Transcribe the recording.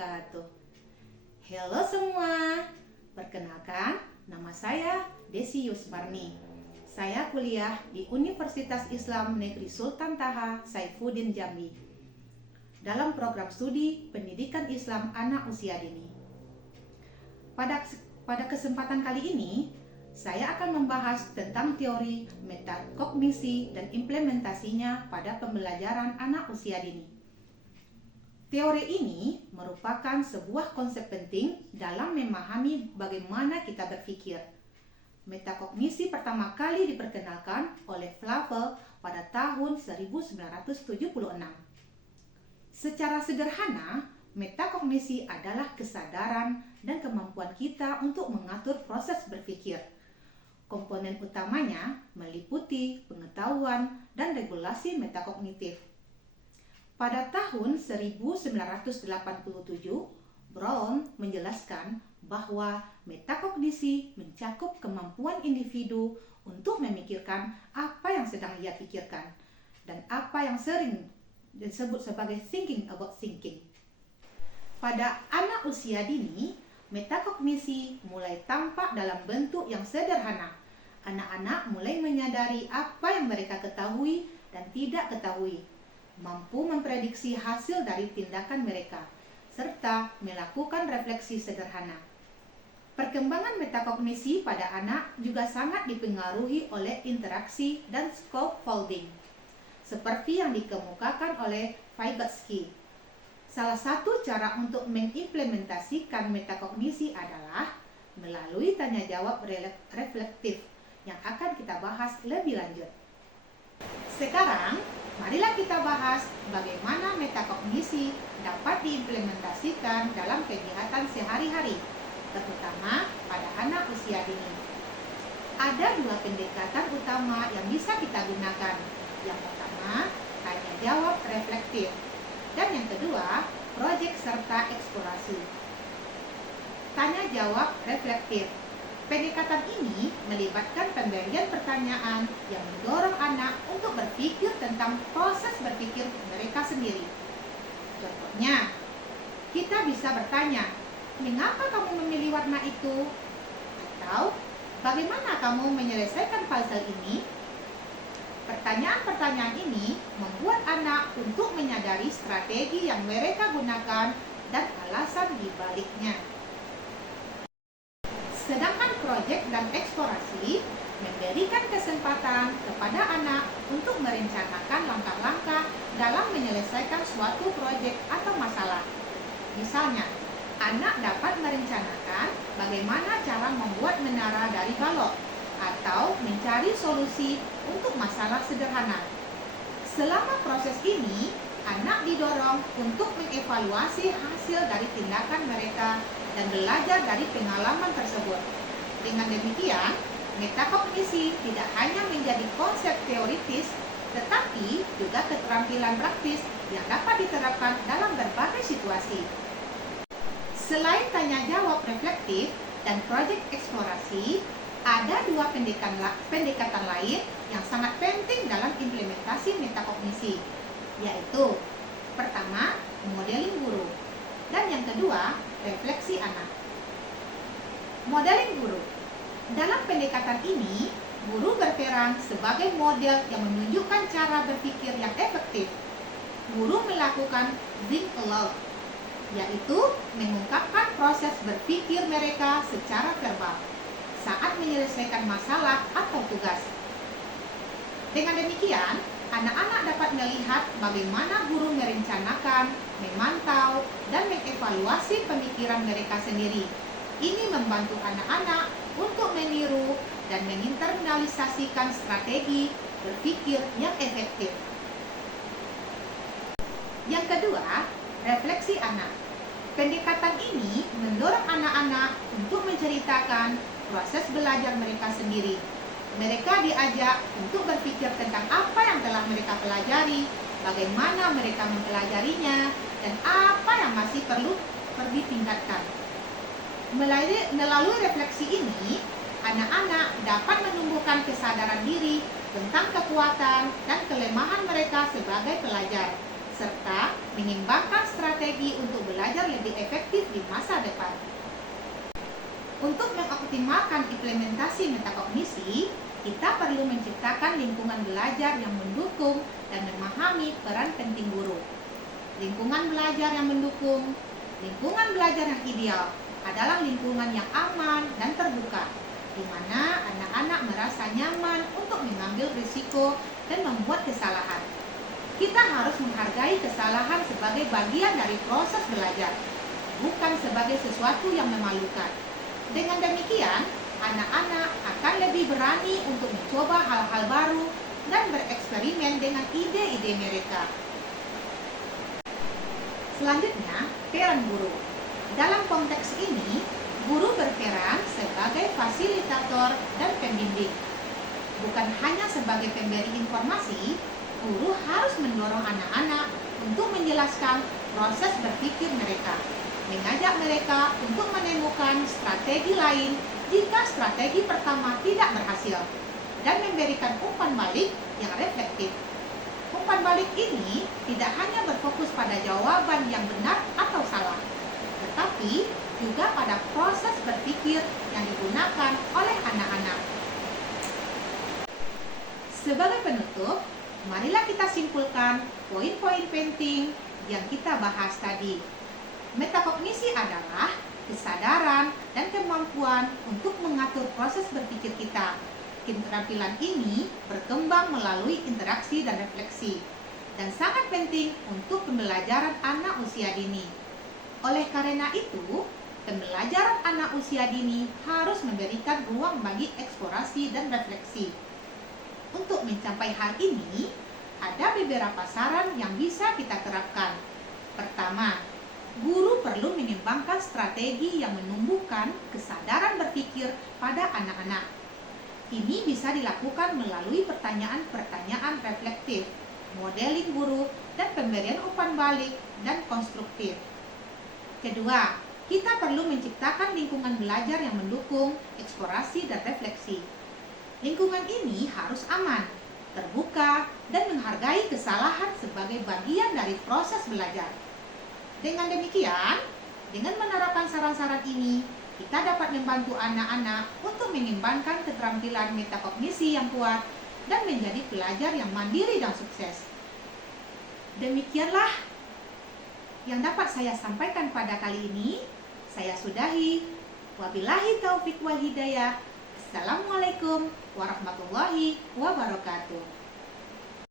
wabarakatuh. Halo semua, perkenalkan nama saya Desi Yusmarni. Saya kuliah di Universitas Islam Negeri Sultan Taha Saifuddin Jambi dalam program studi Pendidikan Islam Anak Usia Dini. Pada kesempatan kali ini, saya akan membahas tentang teori metakognisi dan implementasinya pada pembelajaran anak usia dini. Teori ini merupakan sebuah konsep penting dalam memahami bagaimana kita berpikir. Metakognisi pertama kali diperkenalkan oleh Flavel pada tahun 1976. Secara sederhana, metakognisi adalah kesadaran dan kemampuan kita untuk mengatur proses berpikir. Komponen utamanya meliputi pengetahuan dan regulasi metakognitif. Pada tahun 1987, Brown menjelaskan bahwa metakognisi mencakup kemampuan individu untuk memikirkan apa yang sedang ia pikirkan dan apa yang sering disebut sebagai thinking about thinking. Pada anak usia dini, metakognisi mulai tampak dalam bentuk yang sederhana. Anak-anak mulai menyadari apa yang mereka ketahui dan tidak ketahui, mampu memprediksi hasil dari tindakan mereka, serta melakukan refleksi sederhana. Perkembangan metakognisi pada anak juga sangat dipengaruhi oleh interaksi dan scaffolding, seperti yang dikemukakan oleh Vygotsky. Salah satu cara untuk mengimplementasikan metakognisi adalah melalui tanya jawab reflektif yang akan kita bahas lebih lanjut. Sekarang, marilah kita bahas bagaimana metakognisi dapat diimplementasikan dalam kegiatan sehari-hari, terutama pada anak usia dini. Ada dua pendekatan utama yang bisa kita gunakan. Yang pertama, tanya jawab reflektif, dan yang kedua, proyek serta eksplorasi. Tanya jawab reflektif. Pendekatan ini melibatkan pemberian pertanyaan yang mendorong anak untuk berpikir tentang proses berpikir mereka sendiri. Contohnya, kita bisa bertanya, mengapa kamu memilih warna itu? Atau, bagaimana kamu menyelesaikan puzzle ini? Pertanyaan-pertanyaan ini membuat anak untuk menyadari strategi yang mereka gunakan dan alasan di baliknya. Sedangkan proyek dan eksplorasi memberikan kesempatan kepada anak untuk merencanakan langkah-langkah dalam menyelesaikan suatu proyek atau masalah. Misalnya, anak dapat merencanakan bagaimana cara membuat menara dari balok atau mencari solusi untuk masalah sederhana. Selama proses ini, anak didorong untuk mengevaluasi hasil dari tindakan mereka dan belajar dari pengalaman tersebut. Dengan demikian, metakognisi tidak hanya menjadi konsep teoritis, tetapi juga keterampilan praktis yang dapat diterapkan dalam berbagai situasi. Selain tanya jawab reflektif dan proyek eksplorasi, ada dua pendekatan lain yang sangat penting dalam implementasi metakognisi, yaitu pertama, modeling guru, dan yang kedua, refleksi anak. Modeling guru. Dalam pendekatan ini, guru berperan sebagai model yang menunjukkan cara berpikir yang efektif. Guru melakukan think aloud, yaitu mengungkapkan proses berpikir mereka secara verbal saat menyelesaikan masalah atau tugas. Dengan demikian, anak-anak dapat melihat bagaimana guru merencanakan, memantau, dan mengevaluasi pemikiran mereka sendiri. Ini membantu anak-anak untuk meniru dan menginternalisasikan strategi berpikir yang efektif. Yang kedua, refleksi anak. Pendekatan ini mendorong anak-anak untuk menceritakan proses belajar mereka sendiri. Mereka diajak untuk berpikir tentang apa yang telah mereka pelajari, bagaimana mereka mempelajarinya, dan apa yang masih perlu ditingkatkan. Melalui refleksi ini, anak-anak dapat menumbuhkan kesadaran diri tentang kekuatan dan kelemahan mereka sebagai pelajar, serta mengembangkan strategi untuk belajar lebih efektif di masa depan. Untuk mengoptimalkan implementasi metakognisi, kita perlu menciptakan lingkungan belajar yang mendukung dan memahami peran penting guru. Lingkungan belajar yang mendukung, lingkungan belajar yang ideal adalah lingkungan yang aman dan terbuka, di mana anak-anak merasa nyaman untuk mengambil risiko dan membuat kesalahan. Kita harus menghargai kesalahan sebagai bagian dari proses belajar, bukan sebagai sesuatu yang memalukan. Dengan demikian, anak-anak akan lebih berani untuk mencoba hal-hal baru dan bereksperimen dengan ide-ide mereka. Selanjutnya, peran guru. Dalam konteks ini, guru berperan sebagai fasilitator dan pembimbing. Bukan hanya sebagai pemberi informasi, guru harus mendorong anak-anak untuk menjelaskan proses berpikir mereka, mengajak mereka untuk menemukan strategi lain jika strategi pertama tidak berhasil, dan memberikan umpan balik yang reflektif. Umpan balik ini tidak hanya berfokus pada jawaban yang benar atau salah, tetapi juga pada proses berpikir yang digunakan oleh anak-anak. Sebagai penutup, marilah kita simpulkan poin-poin penting yang kita bahas tadi. Metakognisi adalah kesadaran dan kemampuan untuk mengatur proses berpikir kita. Keterampilan ini berkembang melalui interaksi dan refleksi, dan sangat penting untuk pembelajaran anak usia dini. Oleh karena itu, pembelajaran anak usia dini harus memberikan ruang bagi eksplorasi dan refleksi. Untuk mencapai hal ini, ada beberapa saran yang bisa kita terapkan. Pertama, guru perlu mengembangkan strategi yang menumbuhkan kesadaran berpikir pada anak-anak. Ini bisa dilakukan melalui pertanyaan-pertanyaan reflektif, modeling guru, dan pemberian umpan balik dan konstruktif. Kedua, kita perlu menciptakan lingkungan belajar yang mendukung eksplorasi dan refleksi. Lingkungan ini harus aman, terbuka, dan menghargai kesalahan sebagai bagian dari proses belajar. Dengan demikian, dengan menerapkan saran-saran ini, kita dapat membantu anak-anak untuk mengembangkan keterampilan metakognisi yang kuat dan menjadi pelajar yang mandiri dan sukses. Demikianlah yang dapat saya sampaikan pada kali ini. Saya sudahi. Wabillahi taufiq wal hidayah. Assalamualaikum warahmatullahi wabarakatuh.